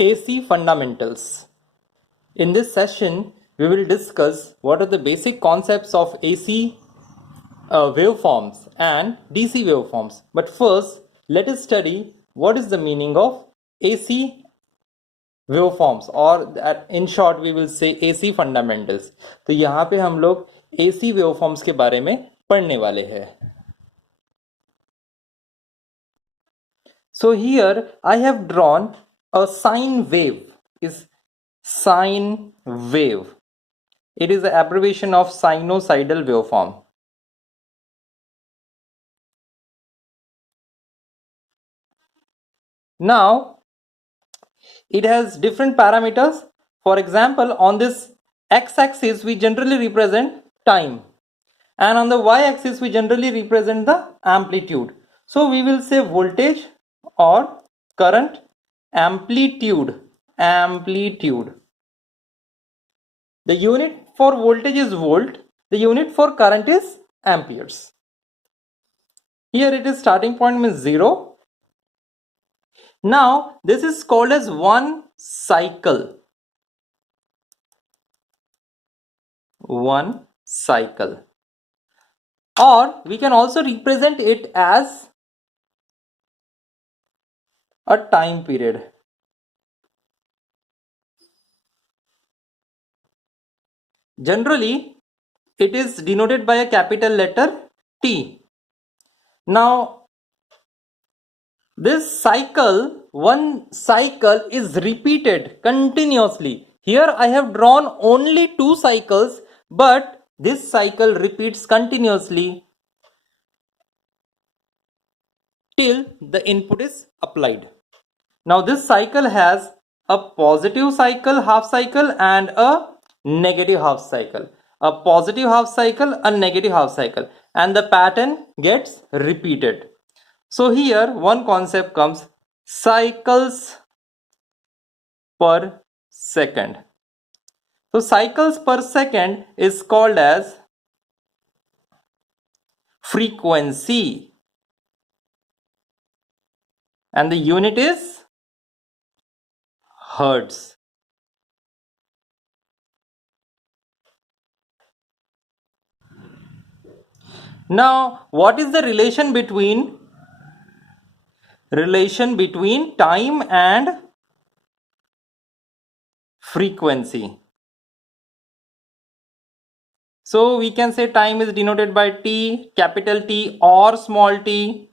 AC fundamentals. In this session, we will discuss what are the basic concepts of AC waveforms and DC waveforms. But first, let us study what is the meaning of AC waveforms, or in short we will say AC fundamentals. तो यहाँ पे हम लोग AC waveforms के बारे में पढ़ने वाले हैं. So here I have drawn a sine wave. Is sine wave. It is the abbreviation of sinusoidal waveform. Now it has different parameters. For example, on this x-axis we generally represent time, and on the y-axis we generally represent the amplitude. So we will say voltage or current, amplitude. The unit for voltage is volt, the unit for current is amperes. Here it is starting point means 0. Now this is called as one cycle. One cycle. Or we can also represent it as a time period. Generally, it is denoted by a capital letter T. Now, this cycle, one cycle is repeated continuously. Here I have drawn only 2 cycles, but this cycle repeats continuously till the input is applied. Now this cycle has a positive cycle, half cycle, and a negative half cycle. A positive half cycle, a negative half cycle, and the pattern gets repeated. So here one concept comes: cycles per second. So cycles per second is called as frequency, and the unit is hertz. Now, what is the relation between time and frequency? So we can say time is denoted by T, capital T or small t.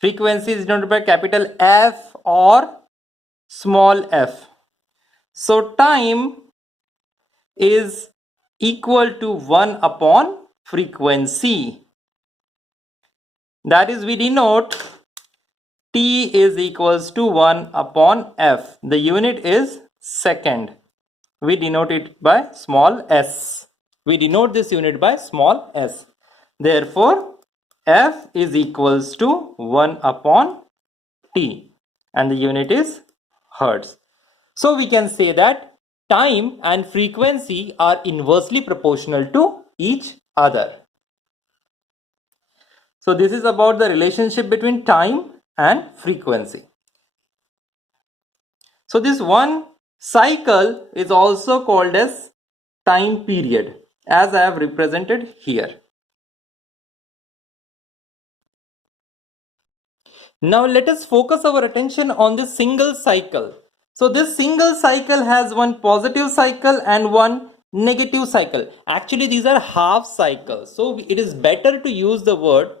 Frequency is denoted by capital F or small f. So time is equal to 1 upon frequency. That is, we denote T is equals to 1 upon F. The unit is second. We denote it by small s. We denote this unit by small s. Therefore, F is equals to 1 upon T, and the unit is hertz. So we can say that time and frequency are inversely proportional to each other. So this is about the relationship between time and frequency. So this one cycle is also called as time period, as I have represented here. Now let us focus our attention on this single cycle. So this single cycle has one positive cycle and one negative cycle. Actually, these are half cycles. So it is better to use the word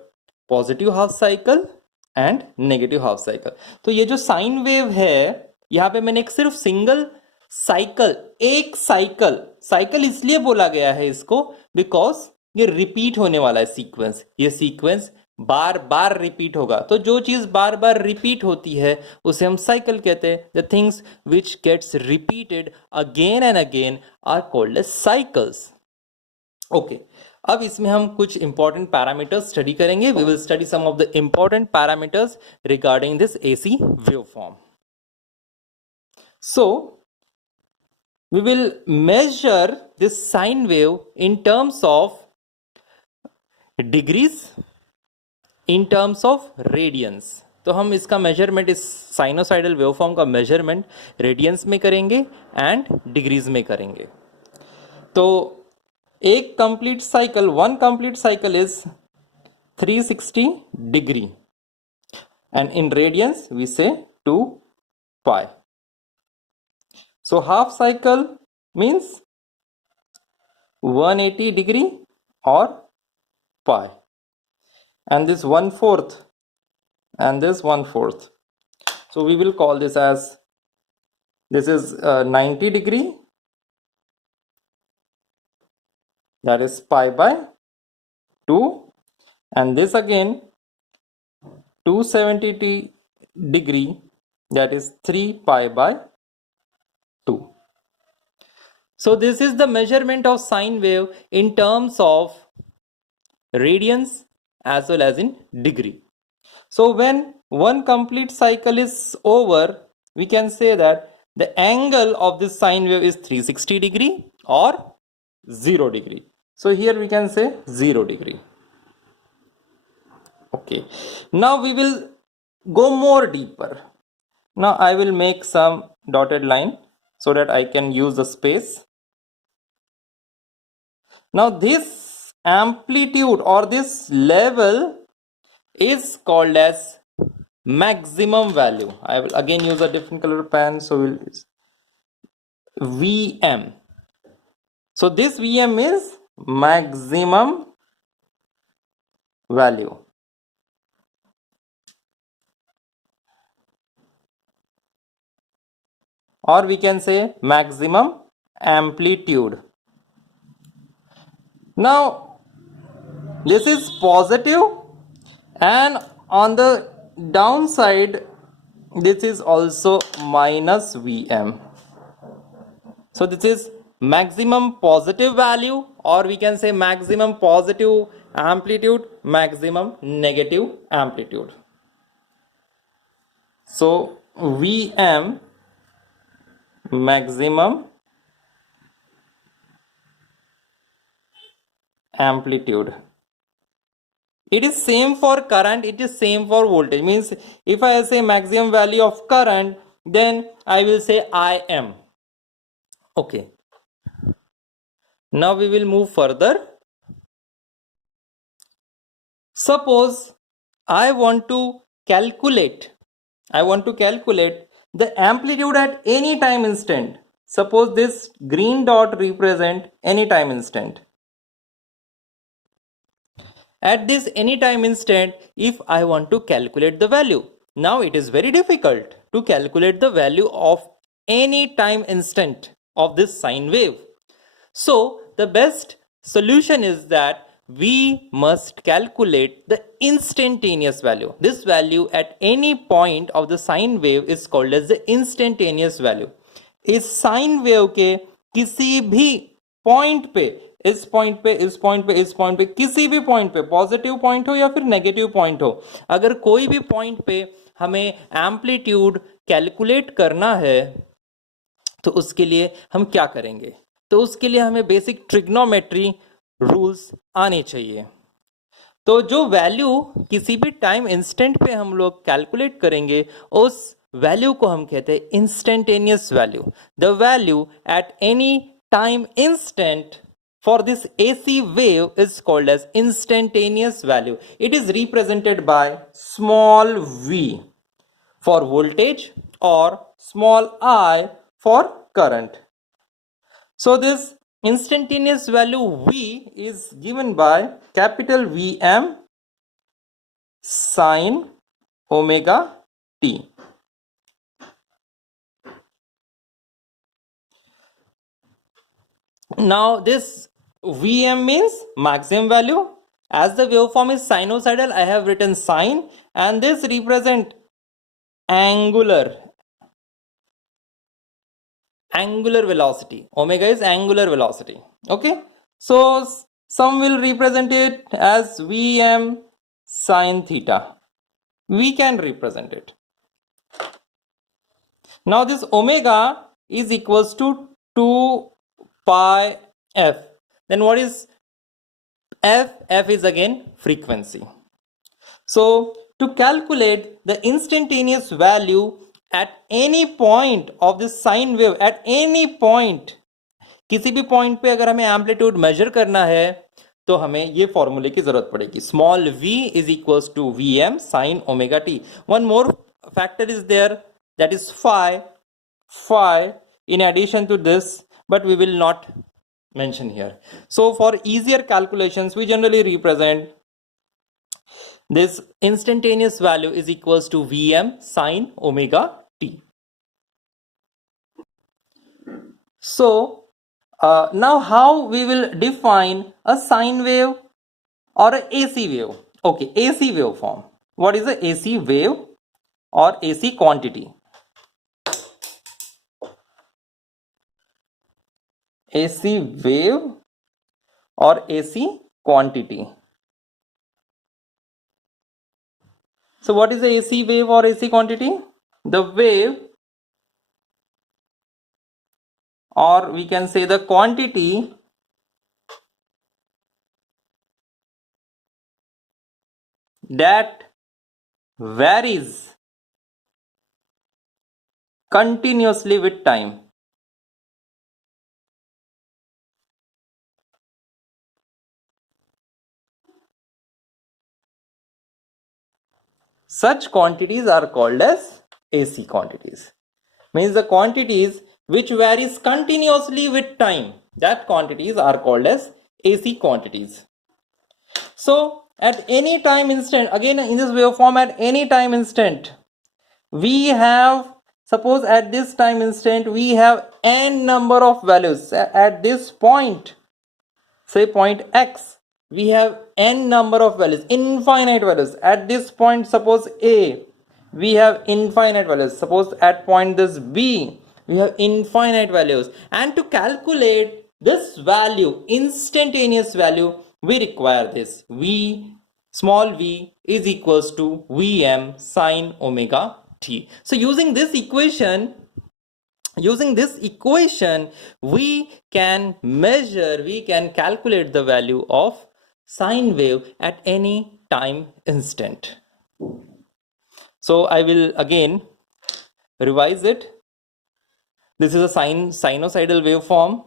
positive half cycle and negative half cycle. तो ये जो sign wave है, यहाँ पे मैंने एक सिर्फ single cycle, एक साइकिल इसलिए बोला गया है इसको बिकॉज ये रिपीट होने वाला है सीक्वेंस. ये सीक्वेंस बार बार रिपीट होगा. तो जो चीज बार बार रिपीट होती है उसे हम साइकिल कहते हैं. The things which gets repeated again and again are called as cycles. Okay, अब इसमें हम कुछ इंपॉर्टेंट पैरामीटर्स स्टडी करेंगे. We will study some of the important parameters regarding this AC waveform. So we will measure this sine wave in terms of degrees, in terms of radians. तो हम इसका measurement, इस sinusoidal waveform का measurement radiance में करेंगे and degrees में करेंगे। तो एक complete cycle, one complete cycle is 360 degree, and in radians we say 2 pi. So half cycle means 180 degree or pi, and this 1/4 and this 1/4. So we will call this as, this is 90 degree, that is pi by 2, and this again 270 degree, that is 3 pi by 2. So this is the measurement of sine wave in terms of radians as well as in degree. So when one complete cycle is over, we can say that the angle of this sine wave is 360 degree or 0 degree. So here we can say 0 degree. Okay, now we will go more deeper. Now I will make some dotted line so that I can use the space. Now this amplitude or this level is called as maximum value. I will again use a different color pen, so we'll use Vm. So this Vm is maximum value, or we can say maximum amplitude. Now this is positive, and on the downside this is also minus Vm. So this is maximum positive value, or we can say maximum positive amplitude, maximum negative amplitude. So Vm maximum amplitude. It is same for current, it is same for voltage. Means if I say maximum value of current, then I will say Im. Okay, now we will move further. Suppose I want to calculate the amplitude at any time instant. Suppose this green dot represent any time instant. At this any time instant, if I want to calculate the value, now it is very difficult to calculate the value of any time instant of this sine wave. So the best solution is that we must calculate the instantaneous value. This value at any point of the sine wave is called as the instantaneous value. इस sine wave के किसी भी point पे, इस point पे, इस point पे, इस पॉइंट पे, किसी भी पॉइंट पे, पॉजिटिव पॉइंट हो या फिर नेगेटिव पॉइंट हो, अगर कोई भी पॉइंट पे हमें एम्पलीट्यूड कैलकुलेट करना है तो उसके लिए हम क्या करेंगे? तो उसके लिए हमें बेसिक ट्रिग्नोमेट्री रूल्स आने चाहिए। तो जो वैल्यू किसी भी टाइम इंस्टेंट पे हम लोग कैलकुलेट करेंगे, उस वैल्यू को हम कहते हैं instantaneous value. The value at any time instant for this AC wave is called as instantaneous value. It is represented by small v for voltage or small I for current. So this instantaneous value V is given by capital Vm sine omega t. Now this Vm means maximum value. As the waveform is sinusoidal, I have written sine, and this represent angular velocity. Omega is angular velocity. Okay, so some will represent it as Vm sine theta. We can represent it. Now this omega is equals to 2 pi f. Then what is f? F is again frequency. So to calculate the instantaneous value at any point of this sine wave, at any point, किसी भी point पे अगर हमें amplitude major करना है तो हमें ये फॉर्मूले की जरूरत पड़ेगी. Small v is equals to vm sin omega t. One more factor is there, that is phi in addition to this, but we will not mention here. So for easier calculations we generally represent this instantaneous value is equals to vm sin omega t. So now how we will define a sine wave or a AC wave? Okay, AC waveform. What is a AC wave or AC quantity? AC wave or AC quantity. So what is the AC wave or AC quantity? The wave, or we can say the quantity that varies continuously with time. Such quantities are called as AC quantities. Means the quantities which varies continuously with time, that quantities are called as AC quantities. So at any time instant, again in this waveform, at any time instant, we have, suppose at this time instant we have n number of values. At this point, say point x, we have n number of values, infinite values. At this point, suppose a, we have infinite values. Suppose at point this b, we have infinite values. And to calculate this value, instantaneous value, we require this v, small v is equals to vm sin omega t. So using this equation, we can measure, we can calculate the value of sine wave at any time instant. So I will again revise it. This is a sinusoidal waveform.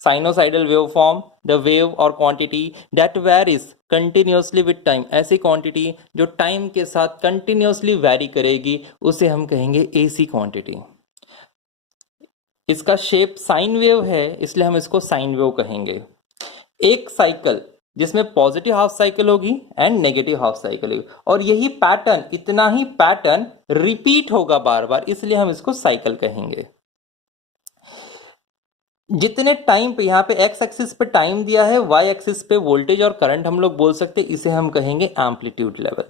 Sinusoidal waveform, the wave or quantity that varies continuously with time. ऐसी quantity जो time के साथ continuously vary करेगी उसे हम कहेंगे AC quantity. इसका shape sign wave है इसलिए हम इसको साइन वेव कहेंगे. एक साइकिल जिसमें पॉजिटिव हाफ साइकिल होगी एंड नेगेटिव हाफ साइकिल होगी, और यही पैटर्न, इतना ही पैटर्न रिपीट होगा बार बार, इसलिए हम इसको साइकिल कहेंगे. जितने टाइम पे, यहाँ पे एक्स एक्सिस पे टाइम दिया है, वाई एक्सिस पे वोल्टेज और करंट हम लोग बोल सकते, इसे हम कहेंगे एम्पलीट्यूड लेवल.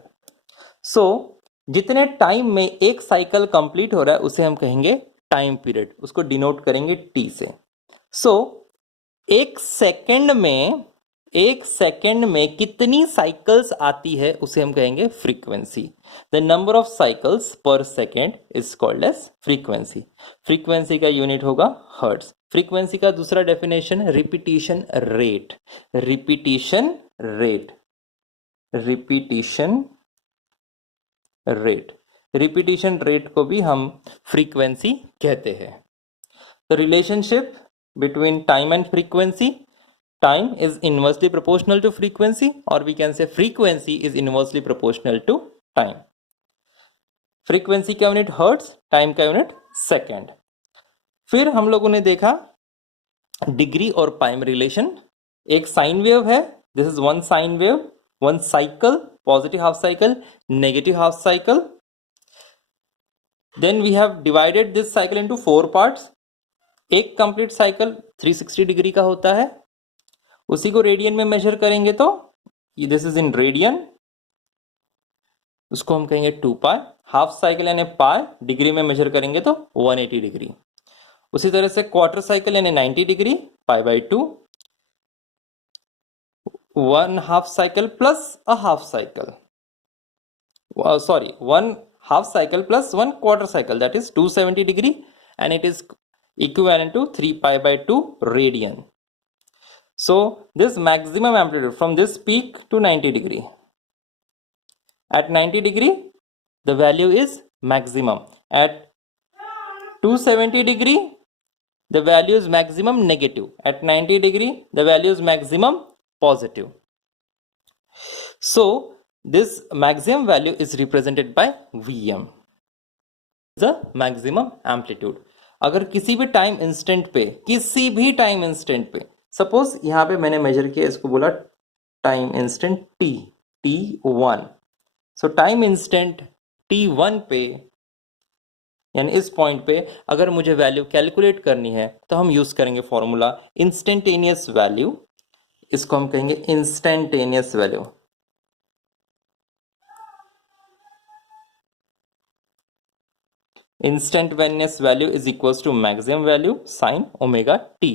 सो जितने टाइम में एक साइकिल कंप्लीट हो रहा है उसे हम कहेंगे टाइम पीरियड, उसको डिनोट करेंगे टी से. सो एक सेकंड में कितनी साइकिल्स आती है उसे हम कहेंगे frequency. The number of cycles per second is called as frequency. Frequency का यूनिट होगा हर्ट्ज. फ्रीक्वेंसी का दूसरा definition repetition rate. Repetition rate को भी हम फ्रीक्वेंसी कहते हैं. The relationship between time and frequency, time is inversely proportional to frequency, or we can say frequency is inversely proportional to time. Frequency का unit hertz, time का unit second. फिर हम लोगों ने देखा डिग्री और टाइम रिलेशन. एक sine wave है, this is one sine wave, one cycle, positive half cycle, negative half cycle. Then we have divided this cycle into 4 parts. एक कंप्लीट साइकिल 360 डिग्री का होता है, उसी को रेडियन में मेजर करेंगे तो दिस इज इन रेडियन, उसको हम कहेंगे 2 पाई. हाफ साइकिल यानी पाई, डिग्री में मेजर करेंगे तो 180 डिग्री. उसी तरह से क्वार्टर साइकिल यानी 90 degree, pi by 2. 1 half cycle plus a half cycle, sorry 1 half cycle plus 1 quarter cycle, that is 270 degree, and it is equivalent to 3 pi by 2 radian. So this maximum amplitude from this peak to 90 degree, At 90 degree, the value is maximum. At 270 degree, the value is maximum negative. At 90 degree, the value is maximum positive. So this maximum value is represented by Vm, the maximum amplitude. अगर किसी भी time instant पे suppose यहाँ पे मैंने major किया, इसको बोला टाइम इंस्टेंट t1. सो टाइम इंस्टेंट t1 पे यानी इस पॉइंट पे अगर मुझे वैल्यू कैलकुलेट करनी है तो हम यूज करेंगे फॉर्मूला इंस्टेंटेनियस वैल्यू. इसको हम कहेंगे instantaneous value. Instantaneous value is equals to maximum value sine omega t.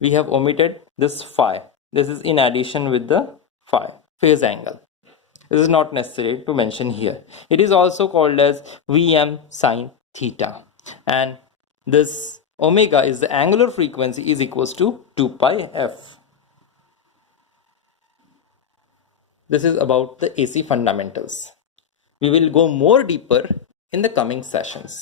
We have omitted this phi. This is in addition with the phi phase angle. This is not necessary to mention here. It is also called as Vm sine theta. And this omega is the angular frequency is equals to 2 pi f. This is about the AC fundamentals. We will go more deeper in the coming sessions.